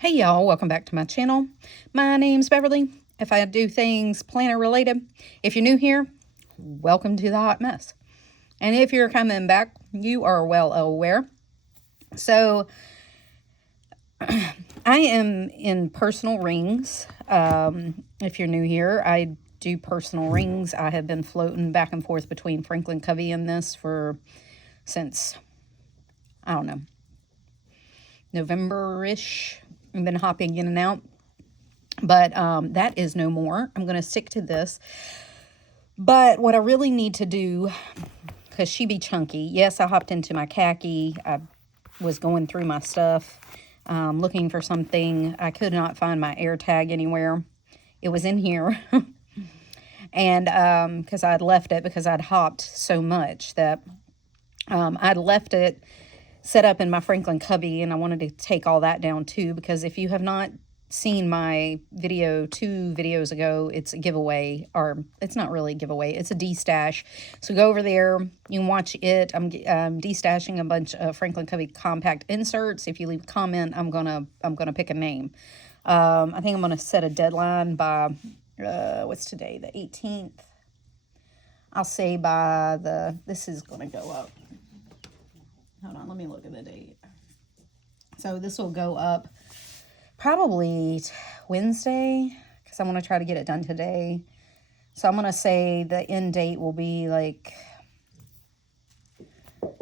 Hey y'all, welcome back to my channel. My name's Beverly. If I do things planner related, if you're new here, welcome to the hot mess. And if you're coming back, you are well aware. So I am in personal rings. If you're new here, I do personal rings. I have been floating back and forth between Franklin Covey and this since, I don't know, November-ish. I've been hopping in and out, but that is no more. I'm going to stick to this. But what I really need to do, because she be chunky. Yes, I hopped into my khaki. I was going through my stuff, looking for something. I could not find my air tag anywhere. It was in here. And because I'd left it, because I'd hopped so much that I'd left it set up in my Franklin Covey, and I wanted to take all that down too, because if you have not seen my video 2 videos ago, it's a giveaway, or it's not really a giveaway, it's a destash. So go over there, you can watch it. I'm destashing a bunch of Franklin Covey compact inserts. If you leave a comment, I'm gonna pick a name. I think I'm gonna set a deadline by what's today, the 18th. I'll say by this is gonna go up. Hold on, let me look at the date. So this will go up probably Wednesday, because I want to try to get it done today. So I'm going to say the end date will be like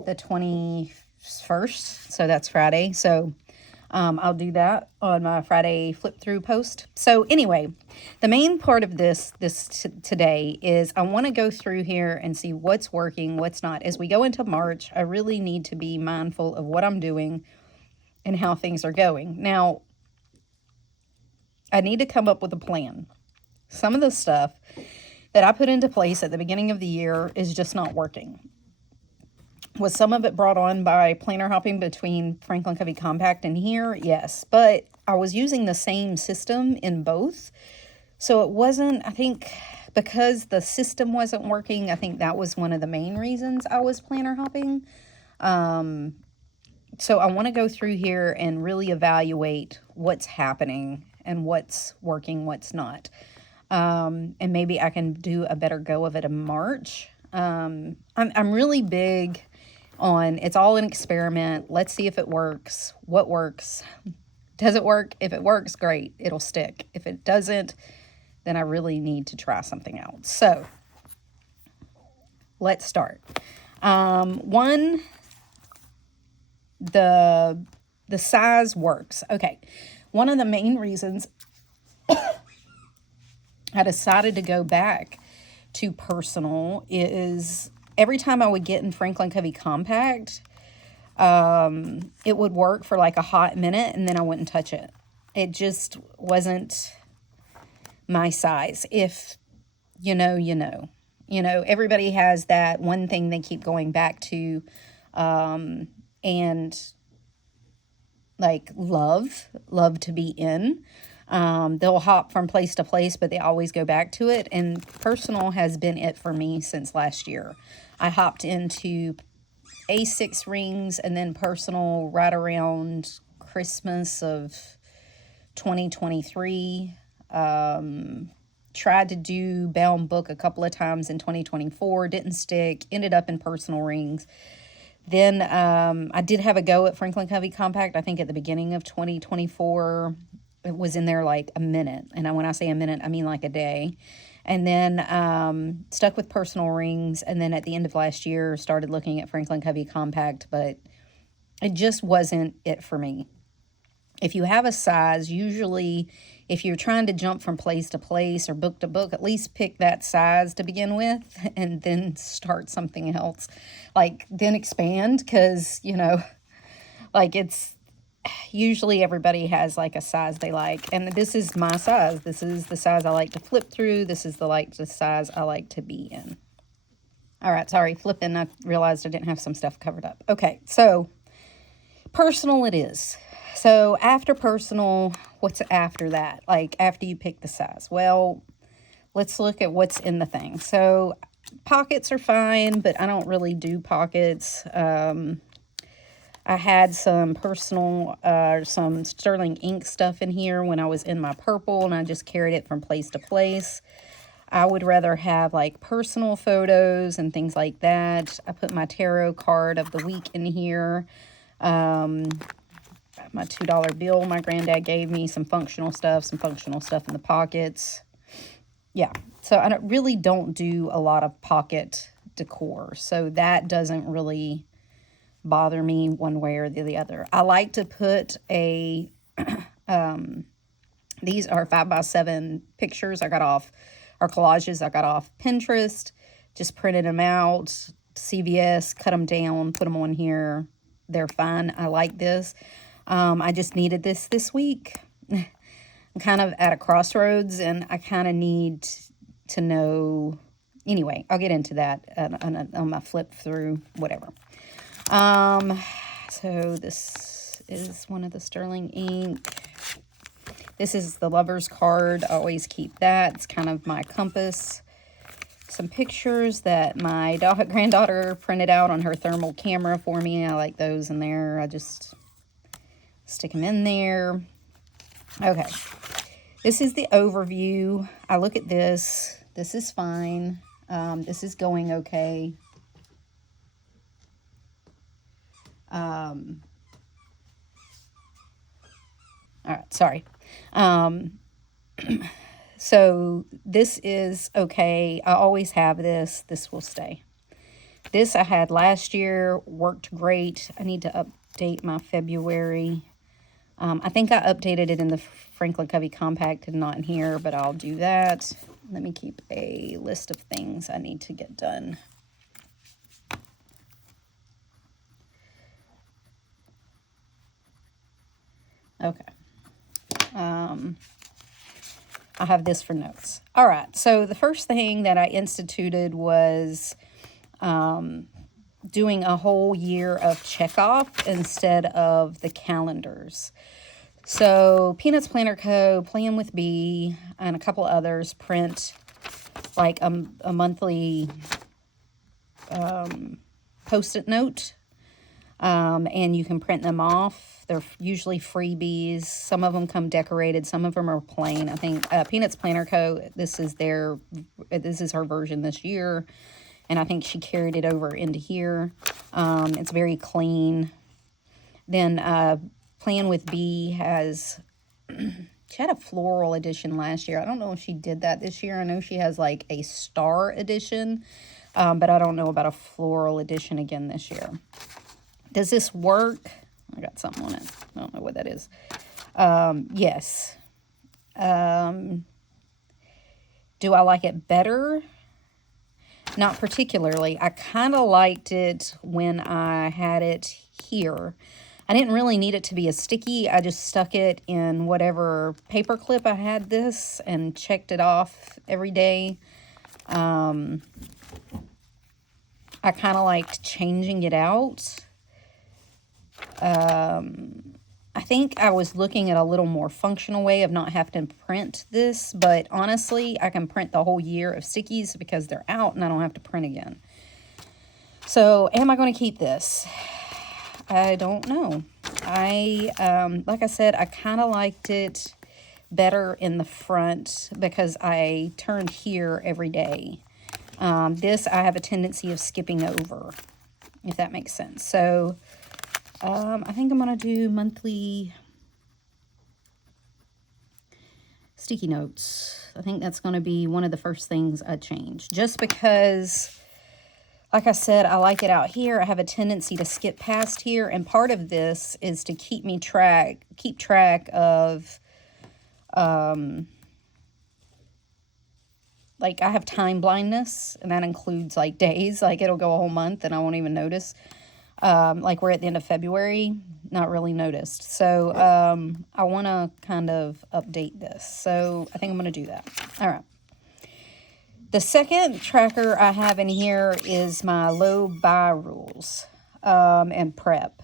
the 21st. So that's Friday. So I'll do that on my Friday flip through post. So anyway, the main part of this today is I want to go through here and see what's working, what's not. As we go into March, I really need to be mindful of what I'm doing and how things are going. Now, I need to come up with a plan. Some of the stuff that I put into place at the beginning of the year is just not working. Was some of it brought on by planner hopping between Franklin Covey Compact and here? Yes, but I was using the same system in both. So it wasn't, I think, because the system wasn't working, I think that was one of the main reasons I was planner hopping. So I want to go through here and really evaluate what's happening and what's working, what's not. And maybe I can do a better go of it in March. I'm really big on, it's all an experiment. Let's see if it works. What works? Does it work? If it works, great. It'll stick. If it doesn't, then I really need to try something else. So let's start. One, the size works. Okay. One of the main reasons I decided to go back to personal is every time I would get in Franklin Covey Compact, it would work for like a hot minute and then I wouldn't touch it. It just wasn't my size. If you know, you know. You know, everybody has that one thing they keep going back to, and like love to be in. They'll hop from place to place, but they always go back to it. And personal has been it for me since last year. I hopped into A6 rings and then personal right around Christmas of 2023. Tried to do bound book a couple of times in 2024. Didn't stick. Ended up in personal rings. Then I did have a go at Franklin Covey Compact, I think at the beginning of 2024. It was in there like a minute. And when I say a minute, I mean like a day. And then stuck with personal rings. And then at the end of last year, started looking at Franklin Covey Compact. But it just wasn't it for me. If you have a size, usually if you're trying to jump from place to place or book to book, at least pick that size to begin with and then start something else. Like, then expand, because, you know, like it's usually everybody has like a size they like. And this is my size. This is the size I like to flip through. This is the size I like to be in. All right, sorry, flipping. I realized I didn't have some stuff covered up. Okay, so personal it is. So after personal, what's after that? Like after you pick the size? Well, let's look at what's in the thing. So pockets are fine, but I don't really do pockets. I I had some personal, some sterling ink stuff in here when I was in my purple, and I just carried it from place to place. I would rather have like personal photos and things like that. I put my tarot card of the week in here. My $2 bill my granddad gave me, some functional stuff in the pockets. Yeah, so I really don't do a lot of pocket decor, so that doesn't really bother me one way or the other. I like to put a, these are 5x7 pictures I got off, or collages I got off Pinterest, just printed them out, CVS, cut them down, put them on here. They're fine. I like this. I just needed this week. I'm kind of at a crossroads, and I kind of need to know. Anyway, I'll get into that on my flip through, whatever. So this is one of the sterling ink. This is the lover's card. I always keep that. It's kind of my compass. Some pictures that my granddaughter printed out on her thermal camera for me. I like those in there. I just stick them in there. Okay. This is the overview. I look at this. This is fine. This is going okay. All right, sorry. So this is okay. I always have this. This will stay. This I had last year, worked great. I need to update my February. I think I updated it in the Franklin Covey Compact and not in here, but I'll do that. Let me keep a list of things I need to get done. Okay. I have this for notes. All right. So the first thing that I instituted was doing a whole year of checkoff instead of the calendars. So Peanuts Planner Co., Plan with B, and a couple others print like a monthly Post-it note. And you can print them off. They're usually freebies. Some of them come decorated. Some of them are plain. I think Peanuts Planner Co., this is her version this year. And I think she carried it over into here. It's very clean. Then Plan with B has, she had a floral edition last year. I don't know if she did that this year. I know she has like a star edition. But I don't know about a floral edition again this year. Does this work? I got something on it. I don't know what that is. Yes. Do I like it better? Not particularly. I kind of liked it when I had it here. I didn't really need it to be a sticky. I just stuck it in whatever paper clip I had this and checked it off every day. I kind of liked changing it out. I think I was looking at a little more functional way of not having to print this, but honestly, I can print the whole year of stickies because they're out and I don't have to print again. So, am I going to keep this? I don't know. Like I said, I kind of liked it better in the front because I turned here every day. This I have a tendency of skipping over, if that makes sense. So, I think I'm going to do monthly sticky notes. I think that's going to be one of the first things I change. Just because, like I said, I like it out here. I have a tendency to skip past here. And part of this is to keep track of, like I have time blindness. And that includes like days. Like it'll go a whole month and I won't even notice. Like we're at the end of February, not really noticed. So, I want to kind of update this. So I think I'm going to do that. All right. The second tracker I have in here is my low buy rules, and prep.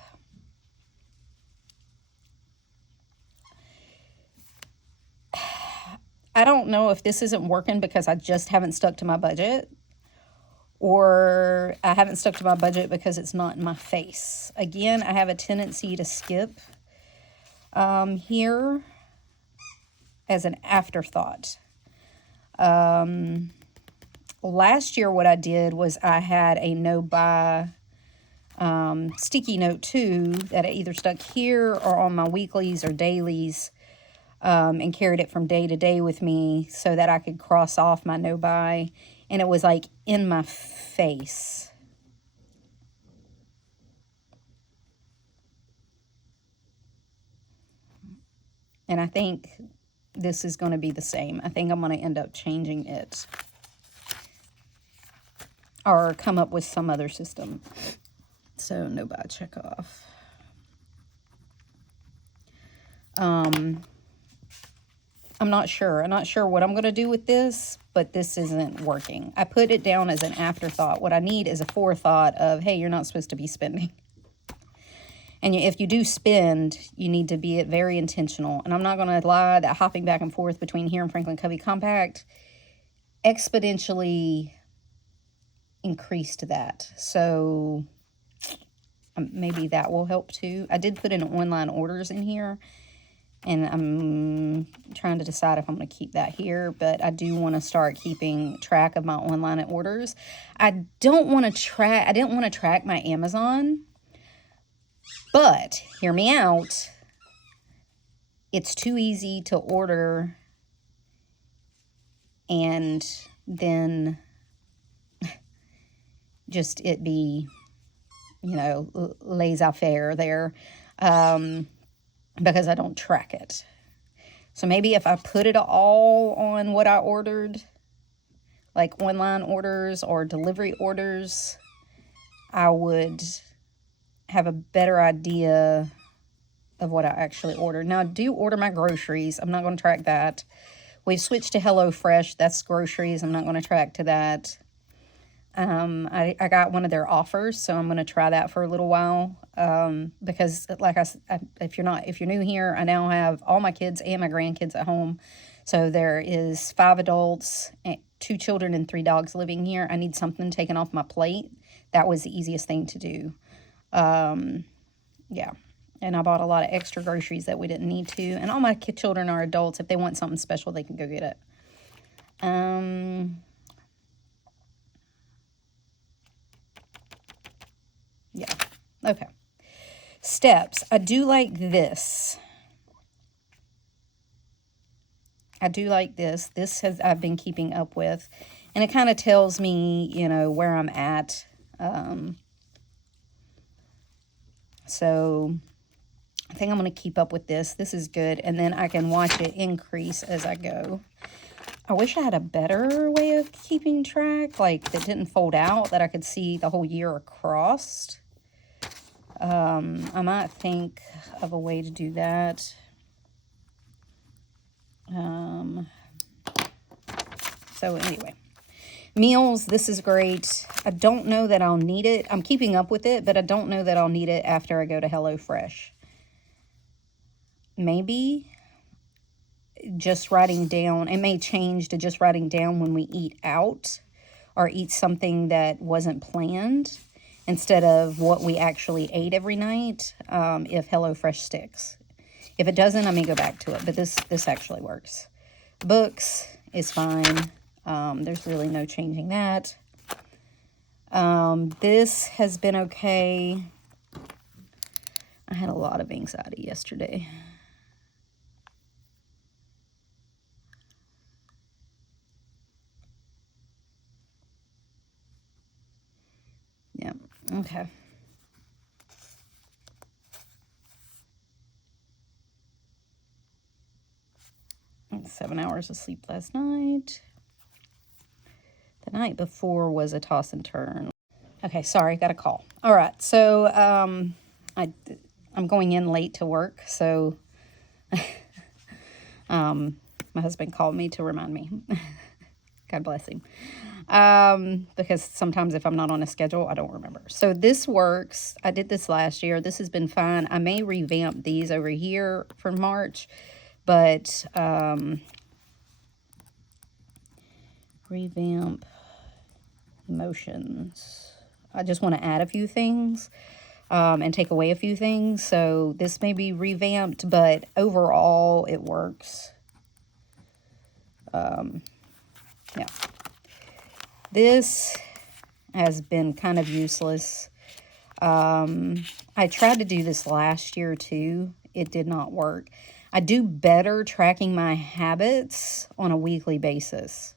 I don't know if this isn't working because I just haven't stuck to my budget, or I haven't stuck to my budget because it's not in my face. Again, I have a tendency to skip here as an afterthought. Last year what I did was I had a no-buy sticky note too that I either stuck here or on my weeklies or dailies, and carried it from day to day with me so that I could cross off my no-buy, and it was like in my face. And I think this is going to be the same. I think I'm going to end up changing it or come up with some other system. So no-buy check off. I'm not sure. I'm not sure what I'm going to do with this, but this isn't working. I put it down as an afterthought. What I need is a forethought of, hey, you're not supposed to be spending. And if you do spend, you need to be very intentional. And I'm not going to lie, that hopping back and forth between here and Franklin Covey Compact exponentially increased that. So maybe that will help too. I did put in online orders in here, and I'm trying to decide if I'm going to keep that here, but I do want to start keeping track of my online orders. I didn't want to track my Amazon, but hear me out. It's too easy to order and then just it be, you know, laissez-faire there, because I don't track it. So maybe if I put it all on what I ordered, like online orders or delivery orders, I would have a better idea of what I actually ordered. Now, I do order my groceries. I'm not going to track that. We've switched to HelloFresh. That's groceries. I'm not going to track to that. I got one of their offers, so I'm going to try that for a little while. Because like I said, if you're new here, I now have all my kids and my grandkids at home. So there is 5 adults, 2 children, and 3 dogs living here. I need something taken off my plate. That was the easiest thing to do. Yeah. And I bought a lot of extra groceries that we didn't need to. And all my children are adults. If they want something special, they can go get it. Yeah. Okay. Steps. I do like this. I do like this. I've been keeping up with. And it kind of tells me, you know, where I'm at. So I think I'm going to keep up with this. This is good. And then I can watch it increase as I go. I wish I had a better way of keeping track, like that didn't fold out, that I could see the whole year across. I might think of a way to do that. So anyway, meals, this is great. I don't know that I'll need it. I'm keeping up with it, but I don't know that I'll need it after I go to HelloFresh. Maybe just writing down, it may change to just writing down when we eat out or eat something that wasn't planned instead of what we actually ate every night, if HelloFresh sticks. If it doesn't, I may go back to it, but this actually works. Books is fine. There's really no changing that. This has been okay. I had a lot of anxiety yesterday. Yeah, okay. And 7 hours of sleep last night. The night before was a toss and turn. Okay, sorry, got a call. All right, so I'm going in late to work, so my husband called me to remind me. God bless him. Because sometimes if I'm not on a schedule, I don't remember. So this works. I did this last year. This has been fine. I may revamp these over here for March, but revamp. emotions. I just want to add a few things and take away a few things. So this may be revamped, but overall it works. Yeah. This has been kind of useless. I tried to do this last year too. It did not work. I do better tracking my habits on a weekly basis.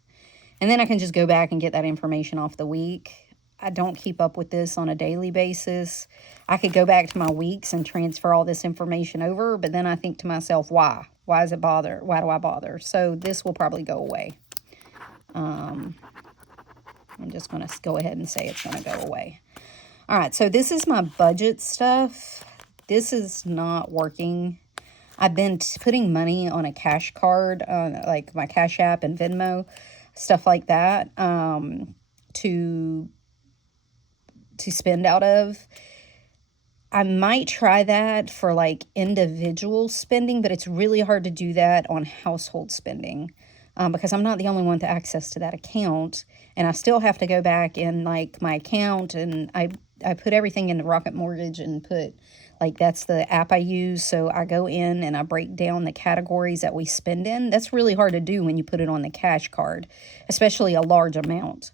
And then I can just go back and get that information off the week. I don't keep up with this on a daily basis. I could go back to my weeks and transfer all this information over, but then I think to myself, why? Why does it bother? Why do I bother? So this will probably go away. I'm just going to go ahead and say it's going to go away. All right, so this is my budget stuff. This is not working. I've been putting money on a cash card, like my Cash App and Venmo, stuff like that, to spend out of. I might try that for like individual spending, but it's really hard to do that on household spending because I'm not the only one with access to that account. And I still have to go back in like my account, and I put everything into Rocket Mortgage and put, like, that's the app I use. So I go in and I break down the categories that we spend in. That's really hard to do when you put it on the cash card, especially a large amount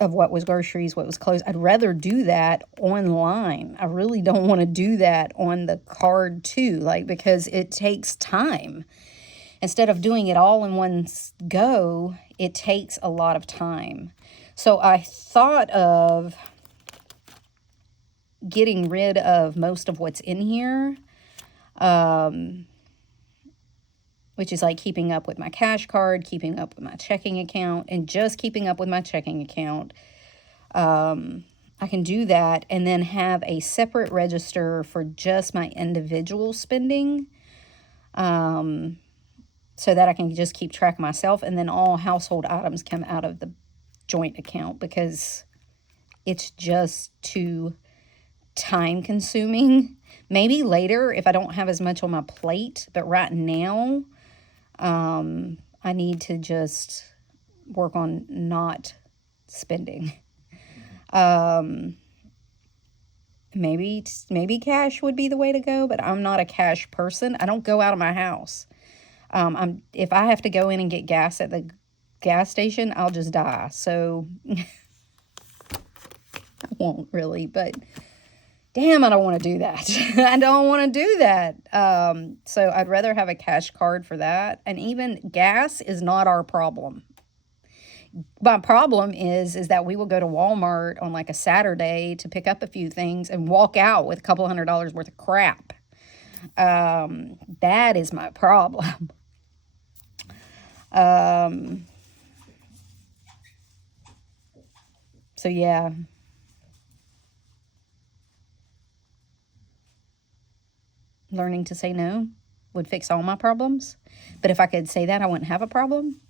of what was groceries, what was clothes. I'd rather do that online. I really don't want to do that on the card too, like, because it takes time. Instead of doing it all in one go, it takes a lot of time. So I thought of getting rid of most of what's in here, which is like keeping up with my cash card, keeping up with my checking account, and just keeping up with my checking account. I can do that and then have a separate register for just my individual spending, so that I can just keep track of myself, and then all household items come out of the joint account because it's just too time consuming. Maybe later if I don't have as much on my plate, but right now I need to just work on not spending. Maybe cash would be the way to go, but I'm not a cash person. I don't go out of my house. If I have to go in and get gas at the gas station, I'll just die. So I won't really, but damn, I don't want to do that. I don't want to do that. So I'd rather have a cash card for that. And even gas is not our problem. My problem is that we will go to Walmart on like a Saturday to pick up a few things and walk out with a couple $100 worth of crap. That is my problem. So yeah. Learning to say no would fix all my problems. But if I could say that, I wouldn't have a problem.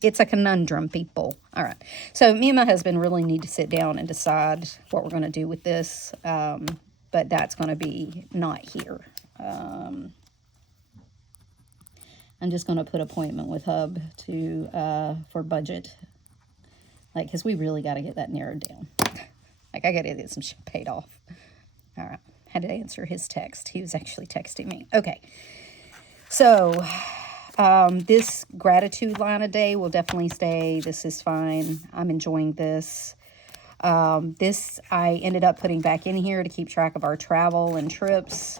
It's a conundrum, people. All right. So me and my husband really need to sit down and decide what we're going to do with this. But that's going to be not here. I'm just going to put appointment with Hub for budget. Like, because we really got to get that narrowed down. Like, I got to get some shit paid off. All right. Had to answer his text. He was actually texting me. Okay. So, this gratitude line a day will definitely stay. This is fine. I'm enjoying this. This I ended up putting back in here to keep track of our travel and trips.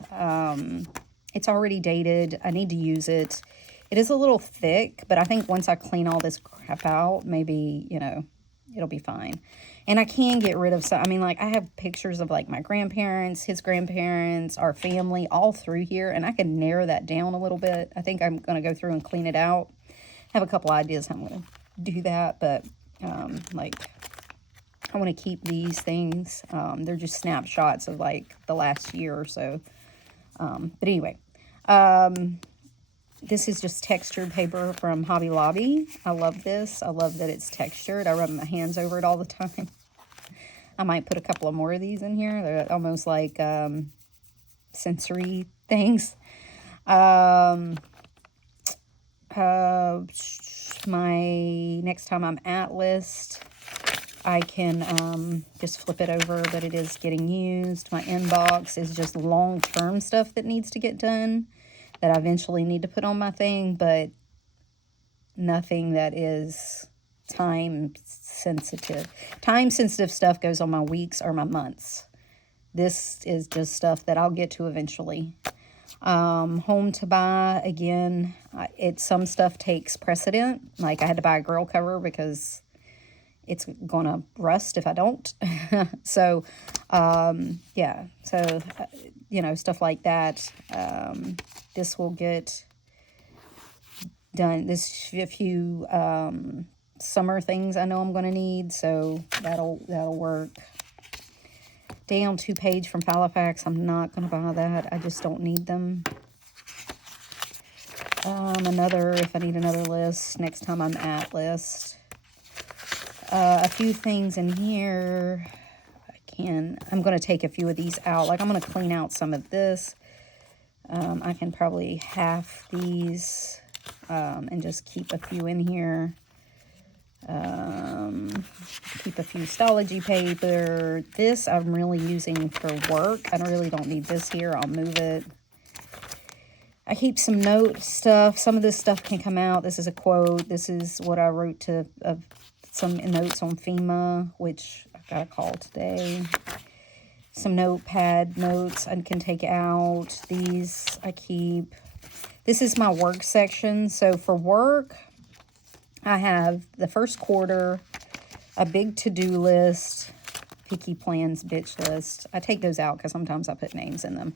It's already dated. I need to use it. It is a little thick, but I think once I clean all this crap out, maybe, it'll be fine. And I can get rid of some. I mean, like, I have pictures of, like, my grandparents, his grandparents, our family, all through here. And I can narrow that down a little bit. I think I'm going to go through and clean it out. I have a couple ideas how I'm going to do that. But, like, I want to keep these things. They're just snapshots of, like, the last year or so. But anyway, this is just textured paper from Hobby Lobby. I love this. I love that it's textured. I rub my hands over it all the time. I might put a couple of more of these in here. They're almost like sensory things. my next time I'm at list, I can just flip it over, but it is getting used. My inbox is just long-term stuff that needs to get done, that I eventually need to put on my thing, but nothing that is time sensitive. Time sensitive stuff goes on my weeks or my months. This is just stuff that I'll get to eventually. Home to buy, again, some stuff takes precedent. Like I had to buy a grill cover because it's gonna rust if I don't. So, yeah, so, you know, stuff like that. This will get done. This a few summer things I know I'm gonna need, so that'll work. Down 2-page from Halifax. I'm not gonna buy that. I just don't need them. If I need another list next time I'm at list. A few things in here. I'm gonna take a few of these out. Like I'm gonna clean out some of this. I can probably half these and just keep a few in here. Keep a few Stalogy paper. This I'm really using for work. I really don't need this here. I'll move it. I keep some note stuff. Some of this stuff can come out. This is a quote. This is what I wrote some notes on FEMA, which I got a call today. Some notepad notes I can take out. These I keep. This is my work section. So for work, I have the first quarter, a big to-do list, picky plans, bitch list. I take those out because sometimes I put names in them.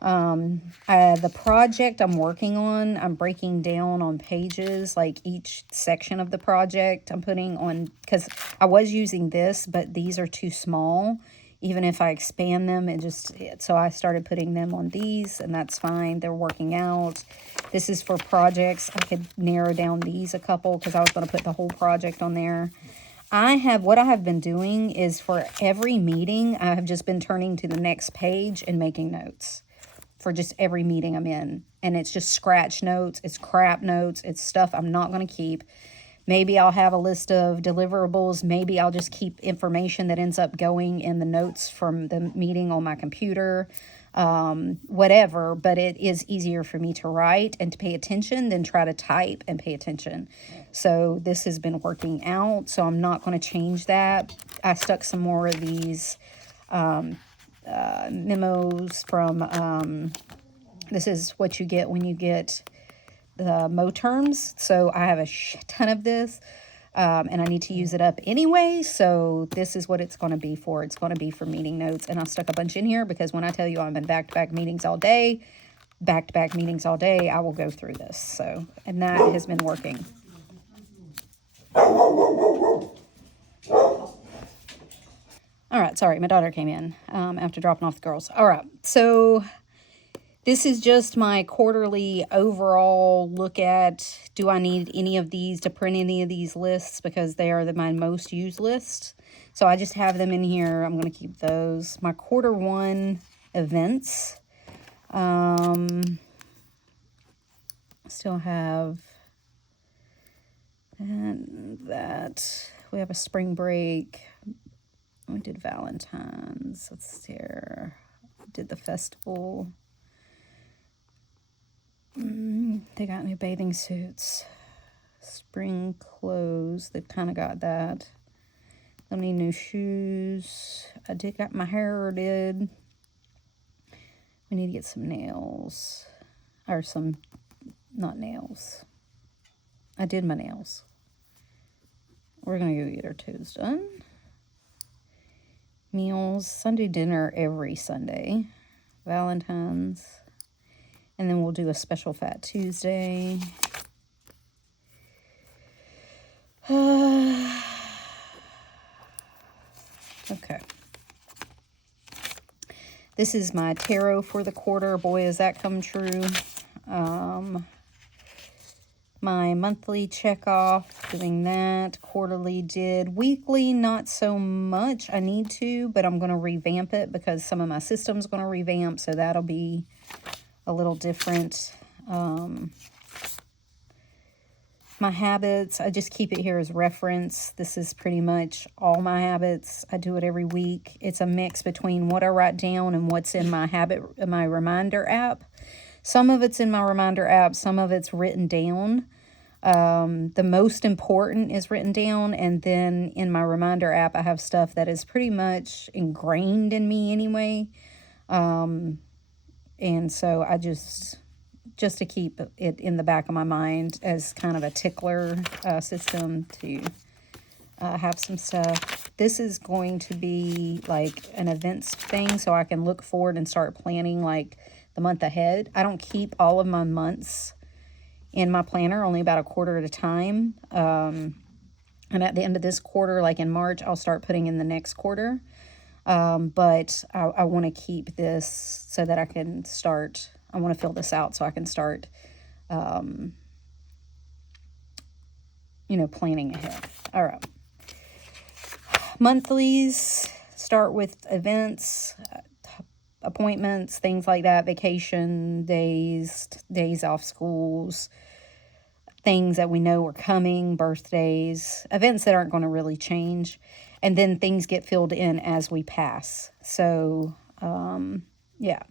The project I'm working on, I'm breaking down on pages, like each section of the project I'm putting on, because I was using this, but these are too small. Even if I expand them, so I started putting them on these, and that's fine. They're working out. This is for projects. I could narrow down these a couple because I was going to put the whole project on there. What I have been doing is for every meeting, I have just been turning to the next page and making notes for just every meeting I'm in. And it's just scratch notes. It's crap notes. It's stuff I'm not going to keep. Maybe I'll have a list of deliverables. Maybe I'll just keep information that ends up going in the notes from the meeting on my computer. Whatever, but it is easier for me to write and to pay attention than try to type and pay attention. So this has been working out, so I'm not going to change that. I stuck some more of these memos from, this is what you get when you get the Moterms. So I have a shit ton of this, and I need to use it up anyway. So this is what it's going to be for. It's going to be for meeting notes. And I stuck a bunch in here because when I tell you I'm in back-to-back meetings all day, I will go through this. So, and that has been working. All right, sorry, my daughter came in after dropping off the girls. All right, so this is just my quarterly overall look at, do I need any of these to print any of these lists, because they are my most used lists. So I just have them in here. I'm going to keep those. My quarter one events. Still have that. We have a spring break. We did Valentine's. Let's see here. Did the festival. They got new bathing suits. Spring clothes. They've kind of got that. They'll need new shoes. I did got my hair did. We need to get some nails. Or some, not nails. I did my nails. We're going to go get our toes done. Meals. Sunday dinner every Sunday. Valentine's. And then we'll do a special Fat Tuesday. Okay. This is my tarot for the quarter. Boy, has that come true. My monthly check off, doing that. Quarterly did. Weekly, not so much. I need to, but I'm going to revamp it because some of my system's going to revamp, so that'll be a little different. My my habits, I just keep it here as reference. This is pretty much all my habits. I do it every week. It's a mix between what I write down and what's in my reminder app. Some of it's in my reminder app, some of it's written down. The most important is written down, and then in my reminder app, I have stuff that is pretty much ingrained in me anyway. And so I just to keep it in the back of my mind as kind of a tickler system to have some stuff. This is going to be like an events thing, so I can look forward and start planning like the month ahead. I don't keep all of my months in my planner, only about a quarter at a time. And at the end of this quarter, like in March, I'll start putting in the next quarter. But I want to keep this so that I can start, I want to fill this out so I can start, planning ahead. All right. Monthlies start with events, appointments, things like that, vacation days, days off schools, things that we know are coming, birthdays, events that aren't going to really change. And then things get filled in as we pass. So, yeah.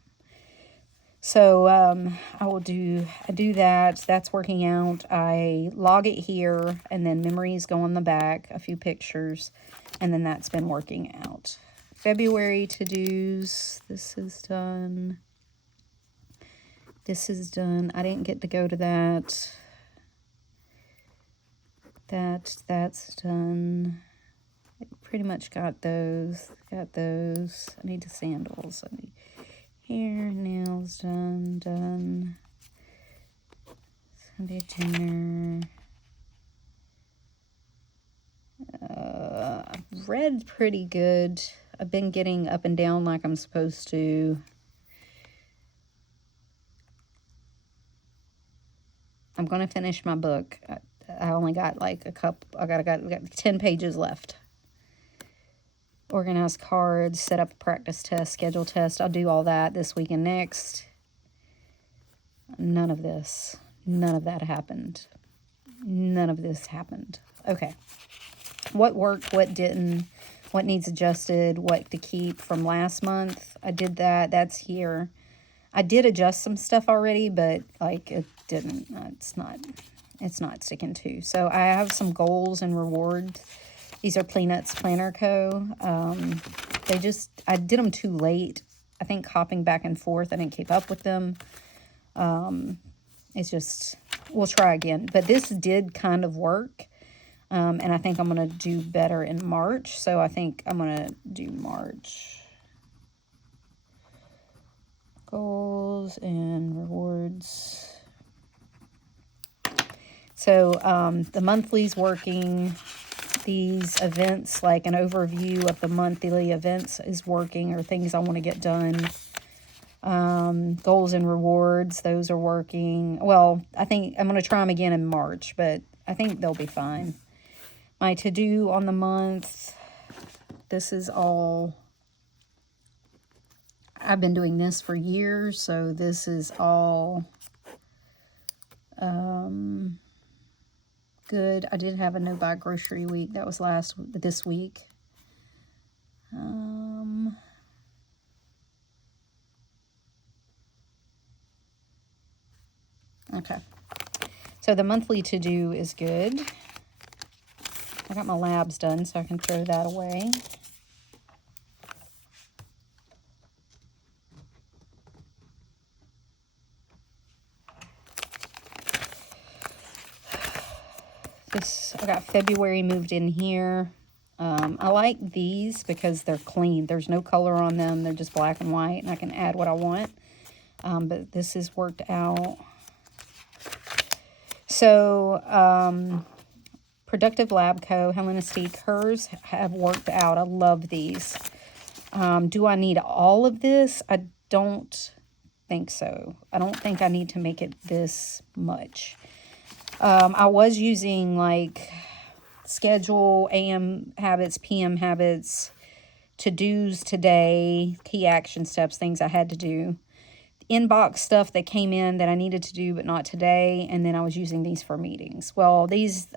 So, I do that. That's working out. I log it here, and then memories go on the back, a few pictures, and then that's been working out. February to-dos, this is done. This is done. I didn't get to go to that. That's done. I pretty much got those. I need the sandals. I need hair, nails, done. Sunday dinner. I've read pretty good. I've been getting up and down like I'm supposed to. I'm going to finish my book. I only got like I got 10 pages left. Organize cards, set up a practice test, schedule test. I'll do all that this week and next. None of that happened. None of this happened. Okay. What worked, what didn't, what needs adjusted, what to keep from last month. I did that. That's here. I did adjust some stuff already, but like it didn't. It's not sticking to. So I have some goals and rewards. These are Peanuts Planner Co. I did them too late. I think hopping back and forth, I didn't keep up with them. It's just, we'll try again. But this did kind of work. And I think I'm going to do better in March. So I think I'm going to do March. Goals and rewards. So the monthly's working. These events, like an overview of the monthly events is working, or things I want to get done. Goals and rewards, those are working. Well, I think I'm going to try them again in March, but I think they'll be fine. My to-do on the month, this is all, I've been doing this for years, so this is all good. I did have a no-buy grocery week. That was this week. Okay. So the monthly to-do is good. I got my labs done, so I can throw that away. I got February moved in here. I like these because they're clean. There's no color on them. They're just black and white, and I can add what I want. But this is worked out. So, Productive Lab Co., Helena Steak, hers have worked out. I love these. Do I need all of this? I don't think so. I don't think I need to make it this much. I was using like schedule, AM habits, PM habits, to-dos today, key action steps, things I had to do. inbox stuff that came in that I needed to do, but not today. And then I was using these for meetings. Well, these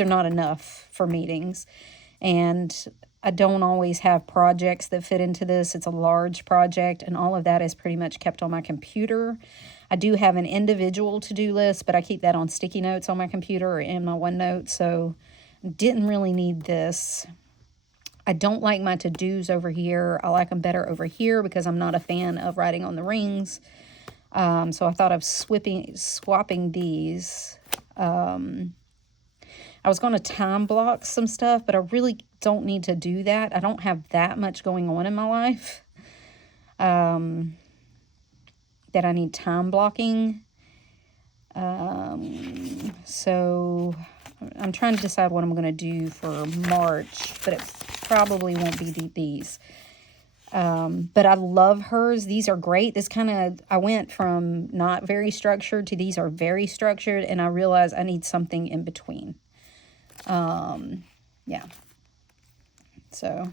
are not enough for meetings. And I don't always have projects that fit into this. It's a large project, and all of that is pretty much kept on my computer. I do have an individual to-do list, but I keep that on sticky notes on my computer or in my OneNote, so didn't really need this. I don't like my to-dos over here. I like them better over here because I'm not a fan of writing on the rings. So I thought of swapping these. I was going to time block some stuff, but I really don't need to do that. I don't have that much going on in my life that I need time blocking. So I'm trying to decide what I'm going to do for March, but it probably won't be these. But I love hers. These are great. This kind of, I went from not very structured to these are very structured, and I realized I need something in between. Yeah. So,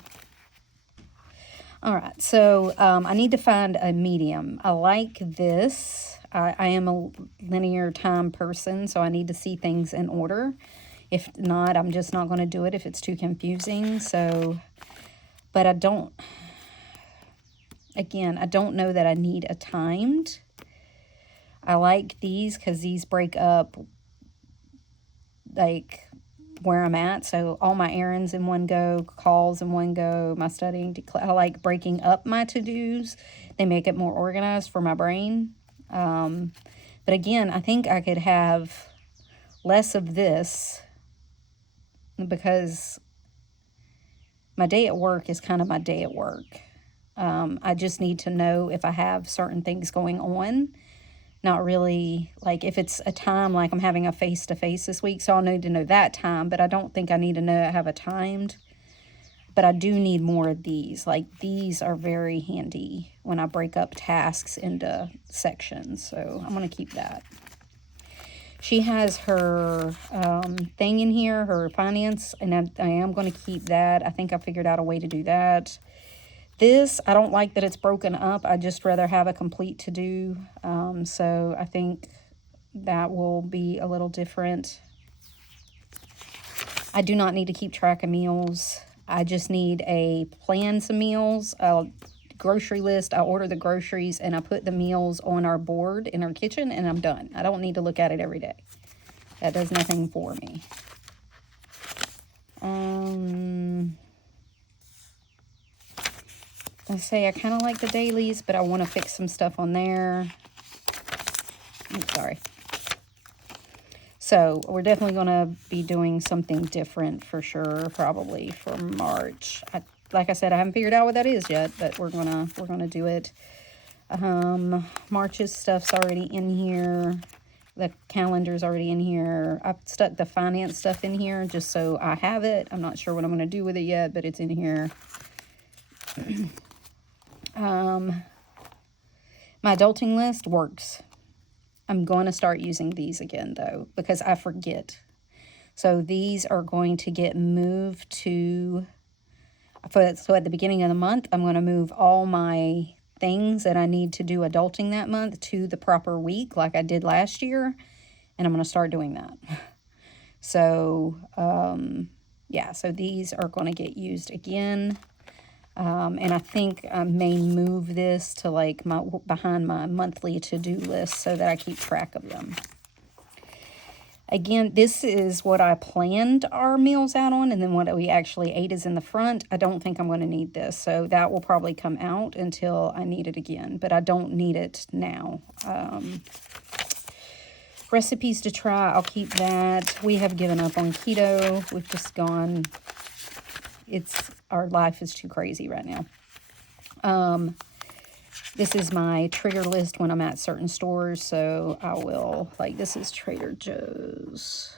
all right. So, I need to find a medium. I like this. I am a linear time person, so I need to see things in order. If not, I'm just not going to do it if it's too confusing. So, but I don't, again, I don't know that I need a timed. I like these because these break up, like, where I'm at. So all my errands in one go, calls in one go, my studying. I like breaking up my to-dos. They make it more organized for my brain. But again, I think I could have less of this because my day at work is kind of my day at work. I just need to know if I have certain things going on. Not really, like if it's a time, like I'm having a face-to-face this week, so I'll need to know that time, but I don't think I need to know I have a timed. But I do need more of these. Like these are very handy when I break up tasks into sections, so I'm going to keep that. She has her thing in here, her finance, and I am going to keep that. I think I figured out a way to do that. This, I don't like that it's broken up. I just rather have a complete to-do. So I think that will be a little different. I do not need to keep track of meals. I just need a plan some meals, a grocery list. I order the groceries and I put the meals on our board in our kitchen and I'm done. I don't need to look at it every day. That does nothing for me. I say I kind of like the dailies, but I want to fix some stuff on there. I'm sorry. So we're definitely going to be doing something different for sure, probably for March. Like I said, I haven't figured out what that is yet, but we're gonna do it. March's stuff's already in here. The calendar's already in here. I've stuck the finance stuff in here just so I have it. I'm not sure what I'm going to do with it yet, but it's in here. My adulting list works. I'm going to start using these again, though, because I forget. So these are going to get moved to... So at the beginning of the month, I'm going to move all my things that I need to do adulting that month to the proper week like I did last year, and I'm going to start doing that. So, yeah, so these are going to get used again, and I think I may move this to like behind my monthly to-do list so that I keep track of them. Again, this is what I planned our meals out on, and then what we actually ate is in the front. I don't think I'm going to need this, so that will probably come out until I need it again, but I don't need it now. Recipes to try, I'll keep that. We have given up on keto. We've just gone, our life is too crazy right now. This is my trigger list when I'm at certain stores, so I will, like, this is Trader Joe's.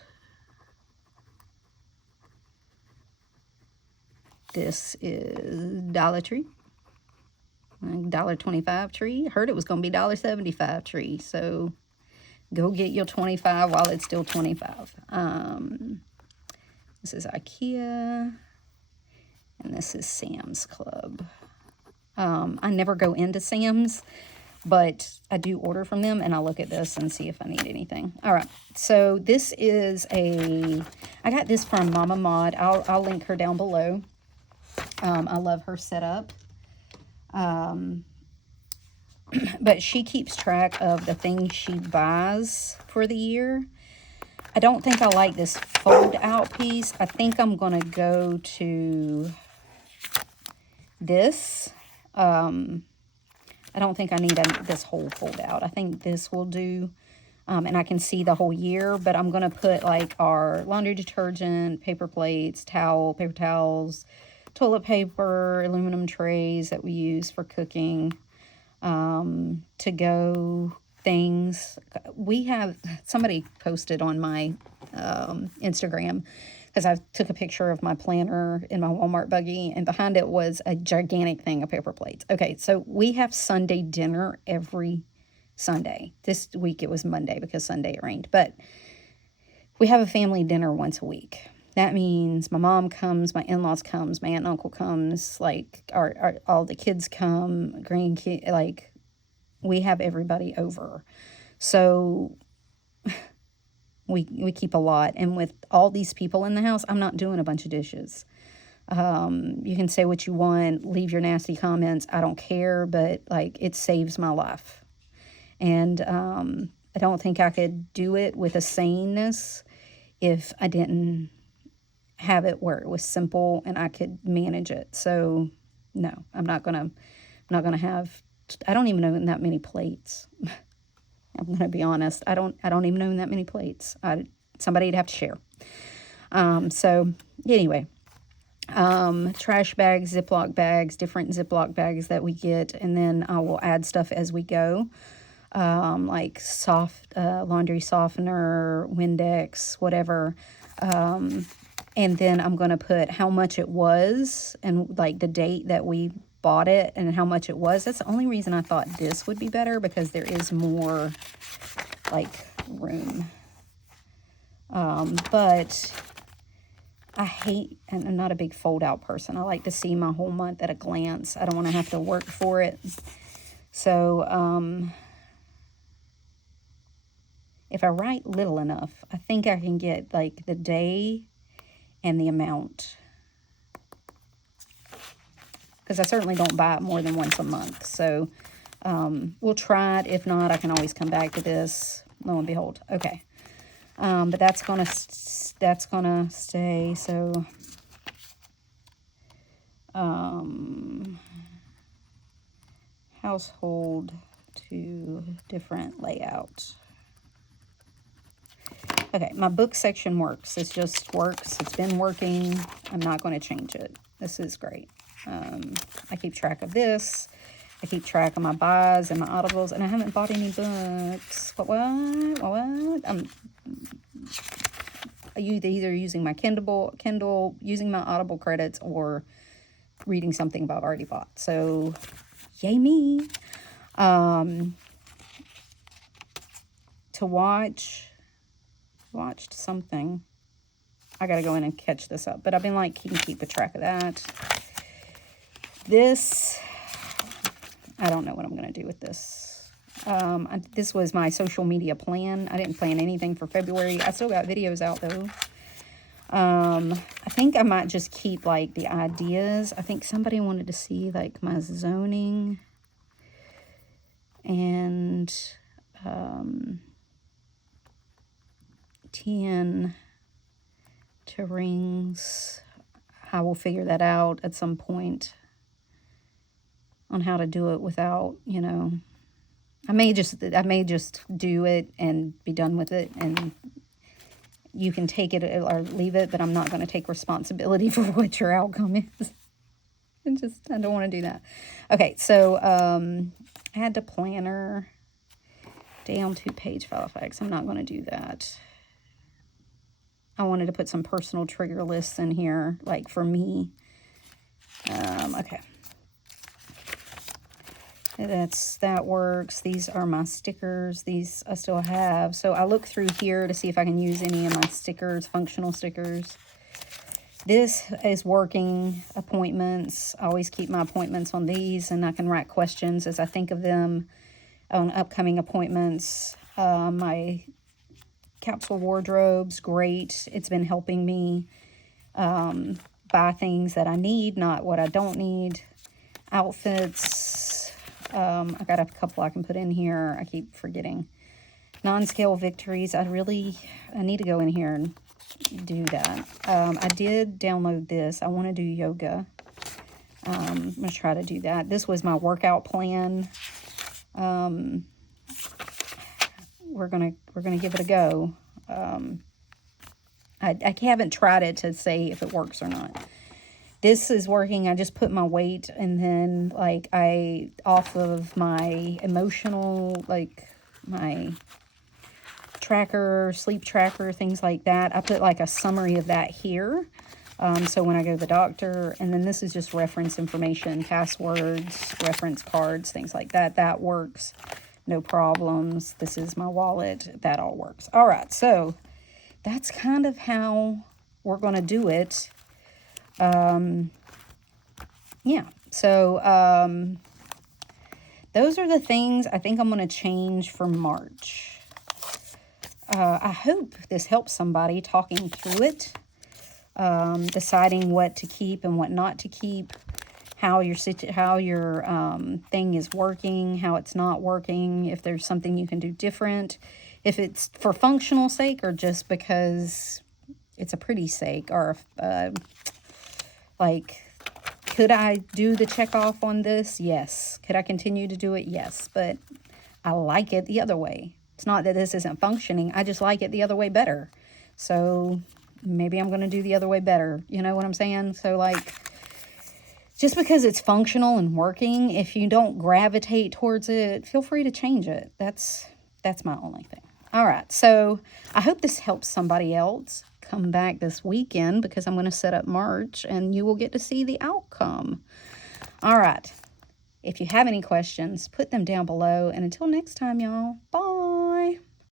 This is Dollar Tree. $1.25 tree. I heard it was going to be $1.75 tree, so go get your 25 while it's still 25. This is IKEA, and this is Sam's Club. I never go into Sam's. but I do order from them, and I'll look at this and see if I need anything. All right, so this is I got this from Mama Maud. I'll link her down below. I love her setup. But she keeps track of the things she buys for the year. I don't think I like this fold out piece. I think I'm going to go to this. I don't think I need this whole fold out. I think this will do. And I can see the whole year, but I'm going to put like our laundry detergent, paper plates, paper towels, toilet paper, aluminum trays that we use for cooking, to-go things. Somebody posted on my Instagram, because I took a picture of my planner in my Walmart buggy, and behind it was a gigantic thing of paper plates. Okay, so we have Sunday dinner every Sunday. This week it was Monday because Sunday it rained, but we have a family dinner once a week. That means my mom comes, my in-laws comes, my aunt and uncle comes, like all the kids come, grandkids, like we have everybody over. So we keep a lot, and with all these people in the house, I'm not doing a bunch of dishes. You can say what you want, leave your nasty comments, I don't care, but like it saves my life. And I don't think I could do it with a saneness if I didn't have it where it was simple and I could manage it. So no, I'm not gonna have, I don't even own that many plates. I'm gonna be honest. I don't even own that many plates. Somebody'd have to share. So anyway, trash bags, Ziploc bags, different Ziploc bags that we get, and then I will add stuff as we go. Like soft laundry softener, Windex, whatever. And then I'm going to put how much it was and like the date that we bought it and how much it was. That's the only reason I thought this would be better, because there is more like room. But I hate, and I'm not a big fold out person. I like to see my whole month at a glance. I don't want to have to work for it. So, if I write little enough, I think I can get like the day and the amount, because I certainly don't buy it more than once a month. So we'll try it. If not, I can always come back to this. Lo and behold. Okay. But that's gonna stay. So household to different layout. Okay, my book section works. It just works. It's been working. I'm not going to change it. This is great. I keep track of this. I keep track of my buys and my audibles, and I haven't bought any books. What? I'm either using my Kindle, using my Audible credits, or reading something I've already bought. So, yay me. To watched something. I gotta go in and catch this up, but I've been like keep a track of that. This, I don't know what I'm gonna do with this. This was my social media plan. I didn't plan anything for February. I still got videos out though. I think I might just keep like the ideas. I think somebody wanted to see like my zoning and 10 to rings. I will figure that out at some point on how to do it without, you know, I may just do it and be done with it, and you can take it or leave it, but I'm not going to take responsibility for what your outcome is. I don't want to do that. Okay, so add to planner, down to page file effects. I'm not going to do that. I wanted to put some personal trigger lists in here, like for me. Okay. That works. These are my stickers. These I still have. So I look through here to see if I can use any of my stickers, functional stickers. This is working. Appointments. I always keep my appointments on these, and I can write questions as I think of them. on upcoming appointments. My capsule wardrobe's great. It's been helping me buy things that I need, not what I don't need. Outfits. I got a couple I can put in here. I keep forgetting. Non-scale victories. I need to go in here and do that. I did download this. I want to do yoga. I'm going to try to do that. This was my workout plan. We're gonna give it a go. I haven't tried it to say if it works or not. This is working. I just put my weight, and then like off of my emotional, like my tracker, sleep tracker, things like that. I put like a summary of that here. So when I go to the doctor, and then this is just reference information, passwords, reference cards, things like that. That works. No problems. This is my wallet. That all works. All right. So that's kind of how we're going to do it. Yeah. So, those are the things I think I'm going to change for March. I hope this helps somebody talking through it, deciding what to keep and what not to keep, how your thing is working, how it's not working, if there's something you can do different, if it's for functional sake or just because it's a pretty sake, or like, could I do the check off on this? Yes. Could I continue to do it? Yes. But I like it the other way. It's not that this isn't functioning. I just like it the other way better. So maybe I'm going to do the other way better. You know what I'm saying? So like, just because it's functional and working, if you don't gravitate towards it, feel free to change it. That's my only thing. All right. So I hope this helps somebody else. Come back this weekend because I'm going to set up March and you will get to see the outcome. All right. If you have any questions, put them down below. And until next time, y'all, bye.